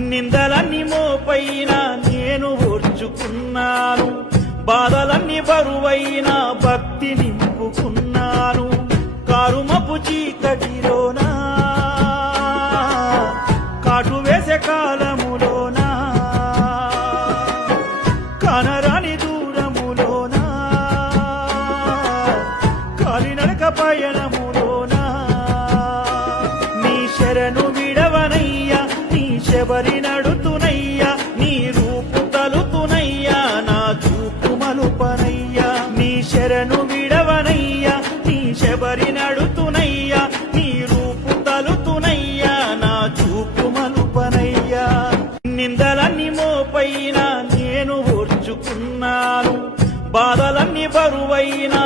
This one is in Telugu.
నిందలన్నీ మోపైన నేను ఓర్చుకున్నాను, బాధలన్నీ బరువైన భక్తి నింపుకున్నాను. కారుమపు చీకటిలోనా కాటు వేసే కాలములోనా కనరాని దూరములోనా కాలినడక పయనములోనా నీ శరణు విడవనయ్యా, నీ శబరి నడుతునయ్యా, నీ రూపు తలుతునయ్యా, నా చూపు మలుపనయ్యా. నీ శరణు విడవనయ్యా, నీ శబరి నడుతునయ్యా, నీ రూపు తలుతునయ్యా, నా చూపు మలుపనయ్యా. నిందలన్నీ మోపైన నేను ఓర్చుకున్నాను, బాధలన్నీ బరువైన